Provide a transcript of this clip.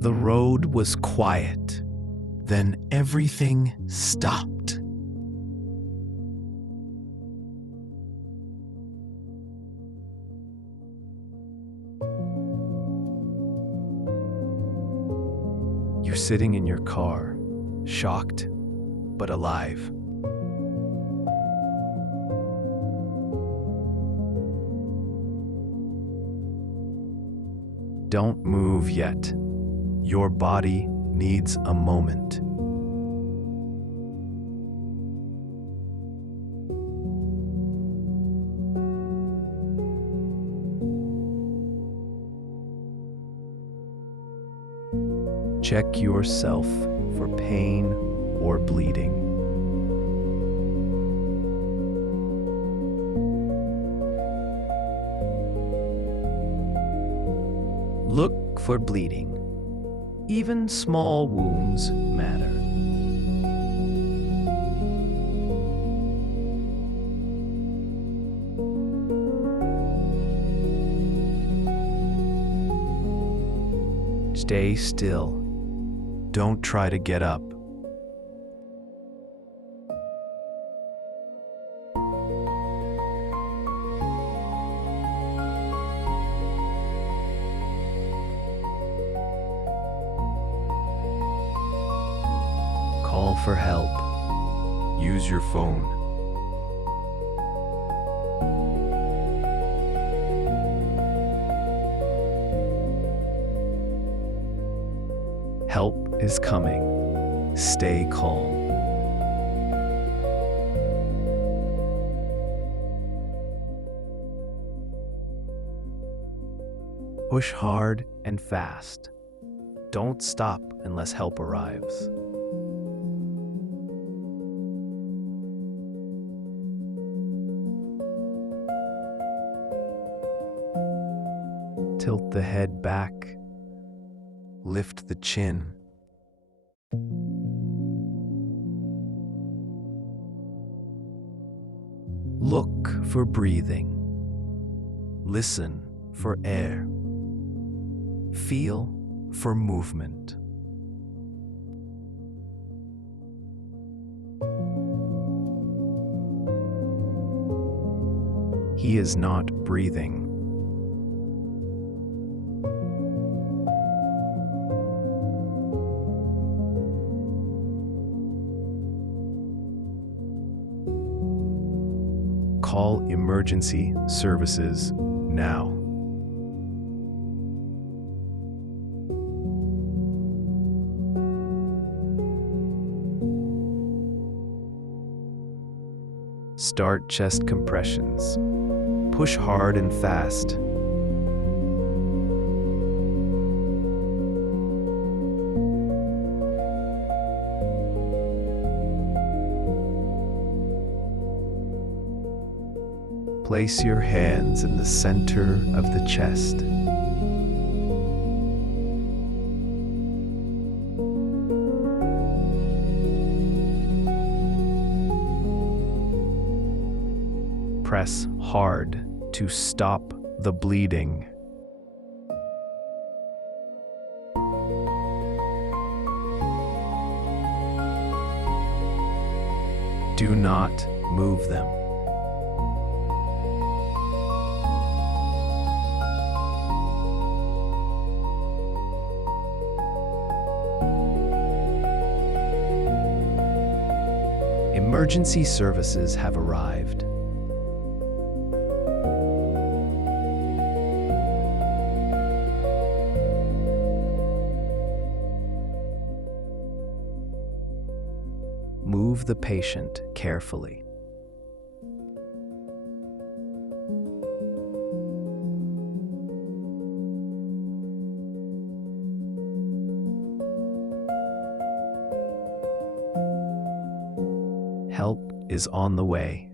The road was quiet. Then everything stopped. You're sitting in your car, shocked but alive. Don't move yet. Your body needs a moment. Check yourself for pain or bleeding. Look for bleeding. Even small wounds matter. Stay still. Don't try to get up. Call for help. Use your phone. Help is coming. Stay calm. Push hard and fast. Don't stop unless help arrives. Tilt the head back. Lift the chin. Look for breathing. Listen for air. Feel for movement. He is not breathing. Call emergency services now. Start chest compressions. Push hard and fast. Place your hands in the center of the chest. Press hard to stop the bleeding. Do not move them. Emergency services have arrived. Move the patient carefully. Help is on the way.